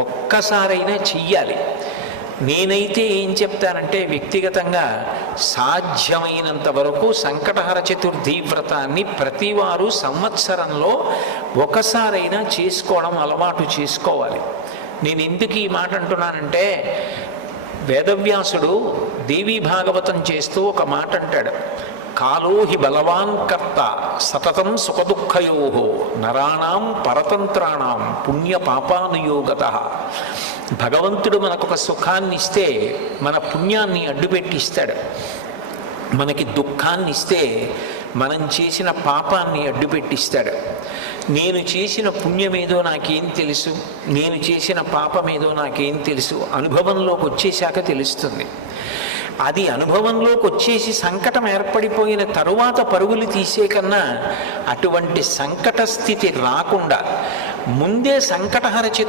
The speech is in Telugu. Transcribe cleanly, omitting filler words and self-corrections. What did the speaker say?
ఒక్కసారైనా చెయ్యాలి. నేనైతే ఏం చెప్తానంటే వ్యక్తిగతంగా సాధ్యమైనంత వరకు సంకటహర చతుర్థి వ్రతాన్ని ప్రతివారు సంవత్సరంలో ఒకసారైనా చేసుకోవడం అలవాటు చేసుకోవాలి. నేను ఎందుకు ఈ మాట అంటున్నానంటే, వేదవ్యాసుడు దేవీ భాగవతం చేస్తూ ఒక మాట అంటాడు, కాలో హి బలవాన్ కర్త సతతం సుఖదుఃఖయో నరాణం పరతంత్రాణం పుణ్య పాపానుయోగత. భగవంతుడు మనకొక సుఖాన్ని ఇస్తే మన పుణ్యాన్ని అడ్డుపెట్టిస్తాడు, మనకి దుఃఖాన్ని ఇస్తే మనం చేసిన పాపాన్ని అడ్డుపెట్టిస్తాడు. నేను చేసిన పుణ్యమేదో నాకేం తెలుసు, నేను చేసిన పాపమేదో నాకేం తెలుసు, అనుభవంలోకి వచ్చేశాక తెలుస్తుంది. అది అనుభవంలోకి వచ్చేసి సంకటం ఏర్పడిపోయిన తరువాత పరుగులు తీసే కన్నా అటువంటి సంకట స్థితి రాకుండా ముందే సంకటహర చతుర్థి